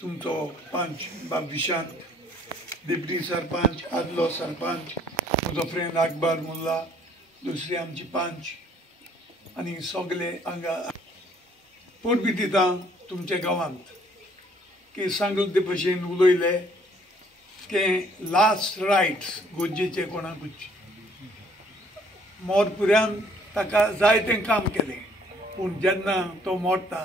तुमचो पंच बाब विशांत, डिप्टी सरपंच, आदलो सरपंच, म्हजो फ्रेंड अकबर मुल्ला, दुसरी आमची पंच आनी सगळे हांगा पोरबी दिता तुमच्या गांवांत की सांगले ते भशेन उलयले की लास्ट रायट्स गोंयचेचे कोणाकूच मोरपुऱ्यान ताका जायतें काम केलें पूण जेन्ना तो मोडटा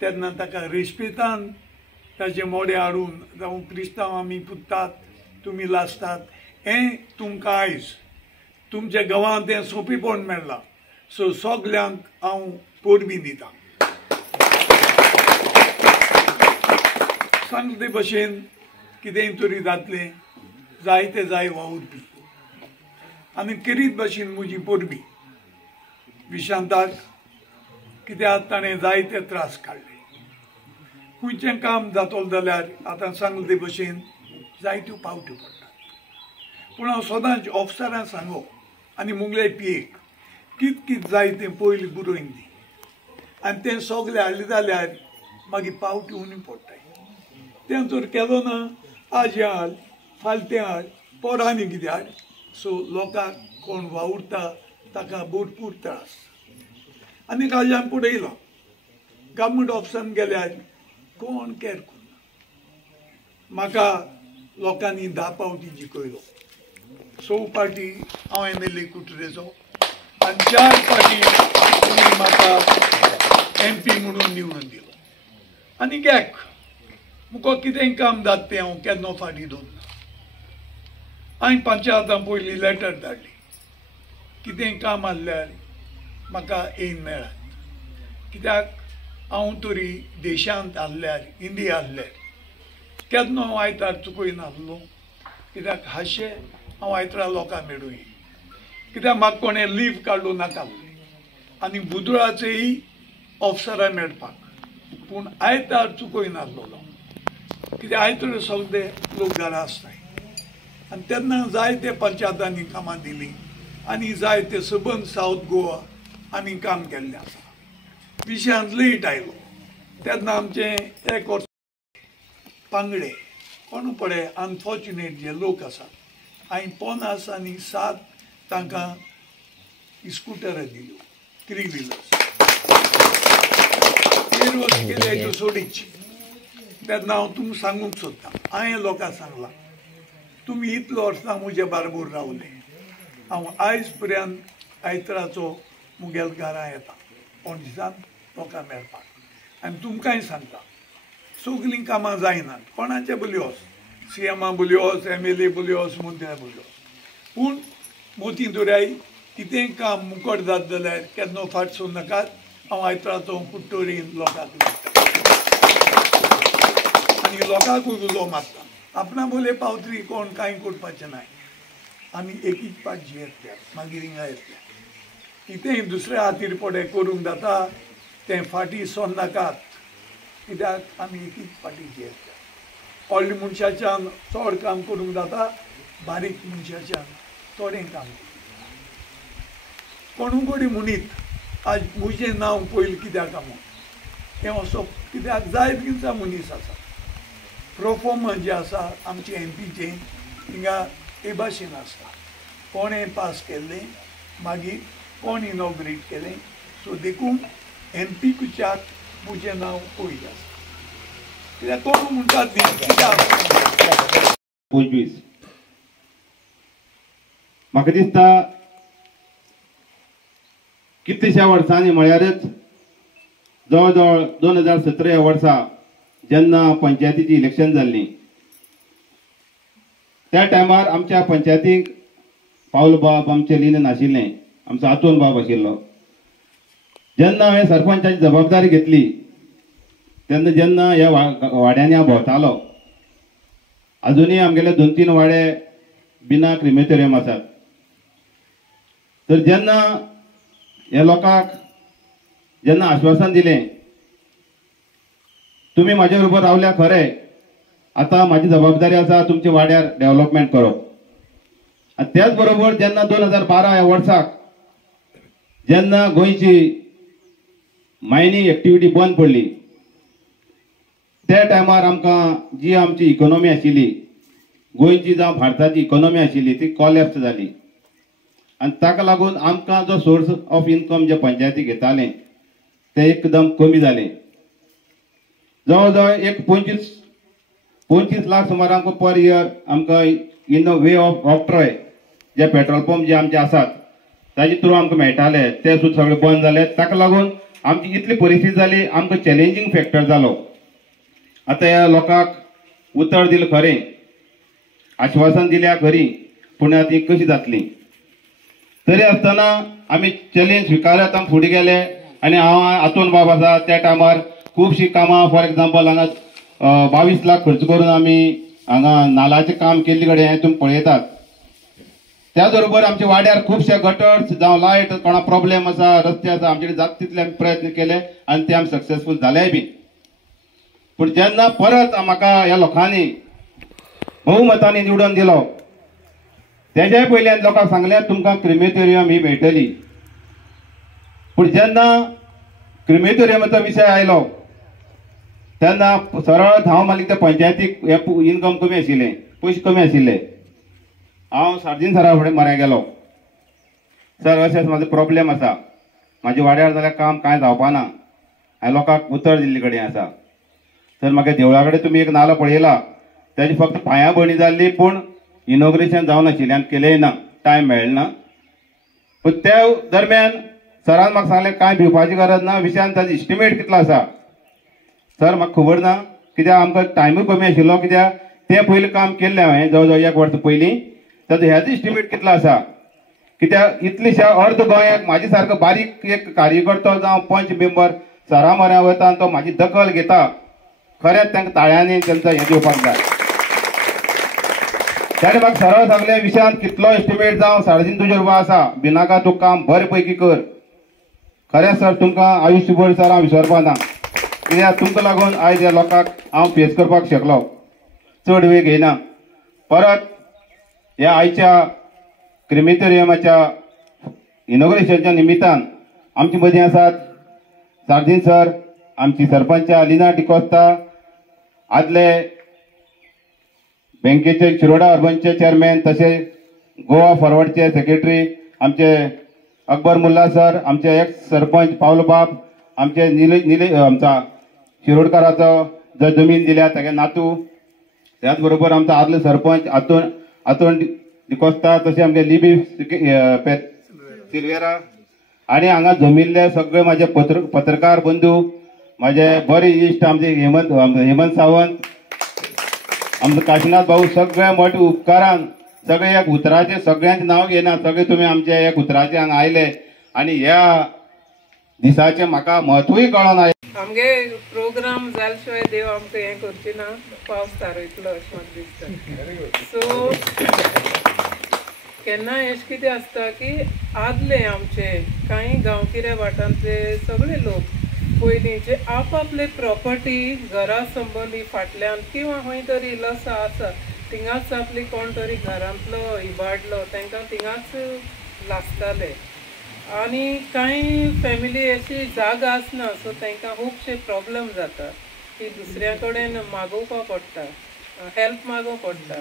तेन्ना ताका रेस्पेतान ताचे मोडे हाडून जावं क्रिस्तांव आमी पुजतात तुमी लासतात हें तुमकां आयज तुमच्या गांवांत हें सोंपेपण मेळ्ळां सो सगल्यांक हांव पोरबी दितां सांगले ते भशेन कितेंय तरी जातलें जायते जाय वावुरपी आनी करीत भशेन म्हजी पोरबी विशांताक कित्याक ताणें जायते त्रास काडले खंयचें काम जातलें जाल्यार आतां सांगले ते भशेन जायत्यो पावट्यो पडटात पूण हांव सदांच ऑफिसरांक सांगो आनी मुगले पियेक कित जाय तें पयलीं बरोवन दी आनी तें सगलें हाडलें जाल्यार मागीर पावटी उणी पडटाय तें जर केलो ना आज हाड फाल्यां तें हाड परवां आनी कितें हाड सो लोकांक कोण वावुरता ताका भरपूर त्रास आनी हाज्यान पळयलां गव्हर्मेंट ऑफिसान गेल्यार कोण कॅर करना म्हाका लोकांनी 10 पावटी जिखयलो 6 पावटी हांव MLA कुट्रेचो आनी 4 पावटी तुमी म्हाका MP म्हणून निवडून दिलो आनी गॅक मुको कितेंय काम जाता तें हांव केन्ना फाटीं दवरना हांवें पंचायतां पयलीं लेटर धाडली कितेंय काम आसल्यार म्हाका येवन मेळात कित्याक हांव तरी देशांत आसल्यार इंडिया आसल्यार केन्ना हांव आयतार चुकयनासलो कित्याक हाशे हांव आयतारा लोकांक मेळूं कित्याक म्हाका कोणें लीव काडूं नाकासलें आनी बुधवाराचेय ऑफिसरां मेळपाक पूण आयतार चुकयनासलो कित्याक आयतार सगळे लोक घरा आसताय आनी तेन्ना जायते पंचायतांनी कामां दिलीं आनी जायते सबंद सावथ गोवा आमी काम केल्लें आसा विशयांत लेट आयलो तेन्ना आमचें एक वर्स पांगडे कोण पळय अनफॉर्च्युनेट जे लोक आसात हांवें 50 आनी 7 तांकां स्कुटरां दिल्यो 3 व्हिलर्स वर्स केले त्यो सोडीची तेन्ना हांव तुमकां सांगूंक सोदतां हांवें लोकांक सांगलां तुमी इतलो वर्सां म्हजे बाराबर रावले हांव आयज पर्यंत आयताराचो मुगेल घरा येता पणजीसान लोकांक मेळपाक आनी तुमकांय सांगता सगलीं कामां जायनात कोणाचे बोली वच CM बोली वच MLA बोली वच मंत्र्या बोली वच पूण मोती दुराय कितेंय काम मुकट जाता जाल्यार केन्ना फाट सोड नाकात हांव आयताराचो कुट्टोरीन लोकांक आनी लोकांकूय उलो मारता आपणा बोले पावतरी कोण कांय करपाचें नाय आमी एक पाट येतल्या मागीर हिंगा येतल्या कितेंय दुसऱ्या हातीर पडे करूंक जाता तें फाटीं सोड नाकात कित्याक आमी एक पाटी येतल्या व्हडल्या मनशाच्यान चड काम करूंक जाता बारीक मनशाच्यान थोडें काम कोणूय मुनीत आज म्हजें नांव पयलीं कित्याक आमो हें असो कित्याक जायत दिवसा मनीस आसा प्रोफॉर्मा जे आसा आमचे MPचे हिंगा हे भाशेन आसता कोणें पास केल्लें मागीर कोण इनॉग्रेट केलें सो देखून MP कुच्याक म्हजें नांव पयलीं आसा कित्याक कोण म्हणटात कित्याक 25 म्हाका दिसता कितलेशा वर्सांनी म्हळ्यारच जवळ जवळ 2017 ह्या वर्सा जेन्ना पंचायतीची इलेक्शन जाल्लीं त्या टायमार आमच्या पंचायतीक पावल बाब आमचे लिन नाशिल्लें आमचो आतोन बाब आशिल्लो जेन्ना हांवें सरपंचाची जबाबदारी घेतली तेन्ना जेन्ना ह्या वाड्यांनी हांव भोंवतालो अजुनूय आमगेले 2-3 वाडे बिना क्रिमेटोरियम आसात. तर जेन्ना ह्या लोकांक जेन्ना आश्वासन दिलें तुमी म्हाजे बरोबर रावल्या खरें, आतां म्हाजी जबाबदारी आसा तुमचे वाड्यार डेव्हलपमेंट करप. आनी त्याच बरोबर जेन्ना 2012 ह्या वर्साक जेन्ना गोंयची मायनिंग एक्टिविटी बंद पडली त्या टायमार आमकां जी आमची इकॉनॉमी आशिल्ली गोंयची जावं भारताची इकॉनॉमी आशिल्ली ती कॉलॅप्स जाली. आनी ताका लागून आमकां जो सोर्स ऑफ इन्कम जे पंचायती घेताले ते एकदम कमी जाले. जवळ जवळ एक 25 लाख सुमार आमकां पर इयर आमकां in the way of octroi J petrol pump जे आमचे आसात ताजे थ्रू आमकां मेळटाले ते सुद्दां सगळे बंद जाले. ताका लागून आमची इतली परिस्थिती जाली, आमकां चॅलेंजींग फॅक्टर जालो. आतां ह्या लोकांक उतर दिलें खरें, आश्वासन दिल्या खरी, पूण ती कशी जातली. तरी आसतना आमी चॅलेंज स्विकारत आमी फुडें गेले आनी हांव हातून बाब आसा त्या टायमार खुबशीं कामां फॉर एग्जाम्पल हांगा 22 लाख खर्च करून आमी हांगा नालाचें काम केल्ले कडेन हें तुमी पळयतात. त्याच बरोबर आमच्या वाड्यार खुबशे गटर्स जावं लायट कोणा प्रॉब्लेम आसा, रस्ते आसा, आमचे कडेन जाता तितले आमी प्रयत्न केले आनी ते आमी सक्सेसफूल जालेय बी. पूण जेन्ना परत म्हाका ह्या लोकांनी बहुमतांनी निवडून दिलो तेज्याय पयलीं लोकांक सांगलें तुमकां क्रिमेटोरियम ही मेळटली. पूण जेन्ना क्रिमेटोरियमाचो विशय आयलो तेन्ना सरळ धांव मारली त्या पंचायतीक इन्कम कमी आशिल्लें, पयशे कमी आशिल्ले. हांव सार्जीन सरा फुडें मरे गेलो. सर अशें म्हाजो प्रॉब्लेम आसा, म्हाज्या वाड्यार जाल्यार काम कांय जावपाना, हांवें लोकांक उतर दिल्ले कडेन आसा. तर म्हाका देवळा कडेन तुमी एक नालो पळयला तेजी फक्त पांयाभरणी जाल्ली पूण इनॉग्रेशन जावन आशिल्लें आनी केलेंय ना, टायम मेळना. पूण त्या दरम्यान सरान म्हाका सांगलें कांय भिवपाची गरज ना, विशयान ताजो इस्टिमेट कितलो आसा. सर म्हाका खबर ना कित्याक आमकां टायमूय कमी आशिल्लो, कित्याक तें पयलीं काम केल्लें हांवें जवळ जवळ 1 वर्स पयलीं. ताजो हेजो इस्टिमेट कितलो आसा, कित्याक इतलेशा अर्द गोंयाक म्हाजे सारको बारीक एक कार्यकर्तो जावं पंच मेंबर सरा म्हऱ्यान वता आनी तो म्हाजी दखल घेता, खरेंच तांकां ताळ्यांनी तांकां हें दिवपाक जाय. ताणें म्हाका सरळ सांगलें विशयान कितलो एस्टिमेट जावं सारजीन तुजे बरोबर आसा, भिनाका तूं काम बरे पैकी कर. खरें सर तुमकां आयुश्यभर सर हांव विसरपा ना, कित्याक तुमकां लागून आयज ह्या लोकांक हांव फेस करपाक शकलो, चड वेळ घेयना. परत ह्या आयच्या क्रिमेटोरियमाच्या इनॉग्रेशनच्या निमित्तान आमचे मदीं आसात सार्जीन सर, आमची सरपंच लिना डिकोस्ता, आदले बँकेचे शिरोडा अर्बनचे चेअरमॅन, तशें गोवा फॉरवर्डचे सेक्रेटरी आमचे अकबर मुल्ला सर, आमचे एक्स सरपंच पावलो बाब, आमचे निले आमचा शिरोडकाराचो जो जमीन दिल्या तागे नातू, त्याच बरोबर आमचा आदले सरपंच आतोन डिकोस्ता, तशें आमचे लिबी सिल्वेरा आनी हांगा जमिल्ले सगळे म्हाजे पत्रकार बंधू, म्हाजे बरे इश्ट आमचे हेमंत सावंत, आमचो काशीनाथ भाऊ, सगळे मोठे उपकारान सगळे एक उतराचे सगळ्यांचे नांव घेना, सगळे तुमी आमचे एक उतराचे हांगा आयले आनी ह्या दिसाचे म्हाका म्हत्वूय कळना. आमगे प्रोग्राम जाले शिवाय देव आमकां हें करची ना, पावस थारयतलो अशें म्हाका दिसता. सो केन्ना अशें कितें आसता की आदले आमचे कांय गांवगिऱ्या वाठारांतले सगळे लोक पयलींचे आपआपले प्रॉपर्टी घरा संबंदी फाटल्यान किंवा खंय तरी लसा आसा थिंगाच आपली कोण तरी घरांतलो इबाडलो तांकां थिंगाच लासताले. आनी कांय फॅमिली अशी जागा आसना, सो तांकां खुबशे प्रॉब्लेम जाता की दुसऱ्या कडेन मागोवपा पडटा, हेल्प मागोवं पडटा.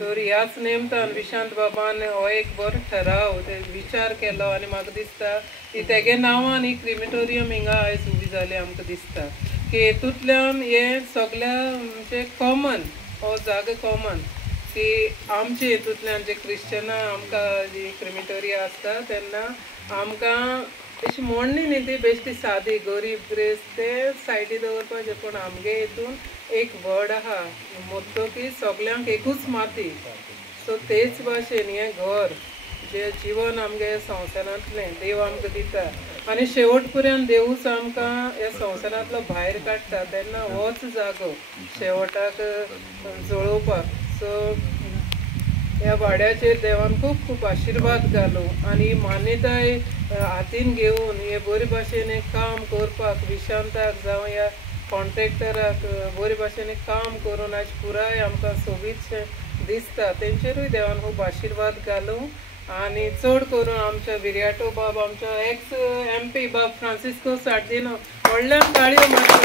तर ह्याच नेमतान विशांत बाबान हो एक बरो ठराव विचार केलो आनी म्हाका दिसता की तेगे नांवान ही क्रिमेटोरियम हिंगा आयज उबी जाली. आमकां दिसता की हेतूंतल्यान हे सगळ्या म्हणजे कॉमन हो जागो कॉमन की आमचे हेतूंतल्यान जे क्रिश्चनां आमकां जी क्रिमेटोरिया आसता तेन्ना आमकां अशी मोडणी न्ही ती बेश्टी सादी गरीब ग्रेस ते सायडी दवरपाचें, पूण आमगे हितून एक व्हड आहा मोत्तो की सगल्यांक एकूच माती. सो तेच भाशेन हें घर जे जीवन आमगे संवसारांतलें देव आमकां दिता आनी शेवट पर्यंत देवूच आमकां ह्या संवसारांतलो भायर काडटा तेन्ना होच जागो शेवटाक जळोवपाक. सो ह्या वाड्याचेर देवान खूब खूब आशिर्वाद घालूं आनी मान्यताय हातीन घेवन हे बरे भाशेन काम करपाक विशांताक जावं ह्या कॉन्ट्रॅक्टराक बरे भाशेन काम करून आज पुराय आमकां सोबीतशें दिसता. तेंचेरूय देवान खूब आशिर्वाद घालूं आनी चड करून आमच्या विर्याटो बाब आमच्या एक्स MP बाब फ्रांसिस्को सार्दिनो व्हडल्यान ताळयो मारता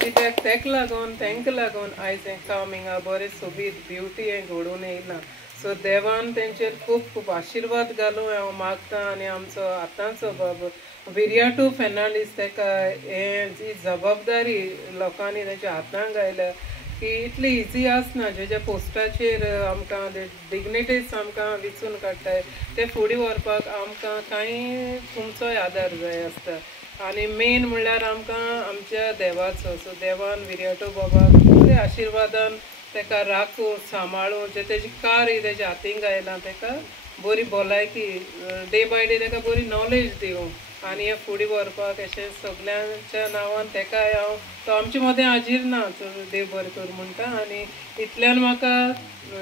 कित्याक ताका लागून तांकां लागून आयज हें काम हिंगा बरें सोबीत ब्युटी हें घडोवन येयलां. सो देवान तेंचेर खूब खूब आशिर्वाद घालूं हांव मागतां आनी आमचो आतांचो बाब विर्याटो फेर्नांडीस ताका हें जी जबाबदारी लोकांनी तेंच्या हातांत घायल्या की इतली इजी आसना ज्या पोस्टाचेर आमकां डिग्निटीज आमकां विचून काडटाय ते फुडें व्हरपाक आमकां कांय तुमचोय आदार जाय आसता. आनी मेन म्हणल्यार आमकां आमच्या देवाचो. सो देवान विर्याटो बाबाक बरे आशिर्वादान ताका राखूं सांबाळूं जे तेजी कार ही तेज्या हातीन घायलां ताका बरी भलायकी डे बाय डे ताका बरी नॉलेज दिवं आनी हें फुडें व्हरपाक अशें सगल्यांच्या नांवान ताका हांव तो आमचे मदें हाजीर ना देव बरें कर म्हणटा. आनी इतल्यान म्हाका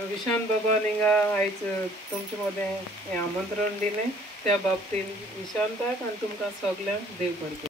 विशांत बाबान हिंगा आयज तुमचे मदें हें आमंत्रण दिलें त्या बाबतीन विशांताक आनी तुमकां सगल्यांक देव बरें कर.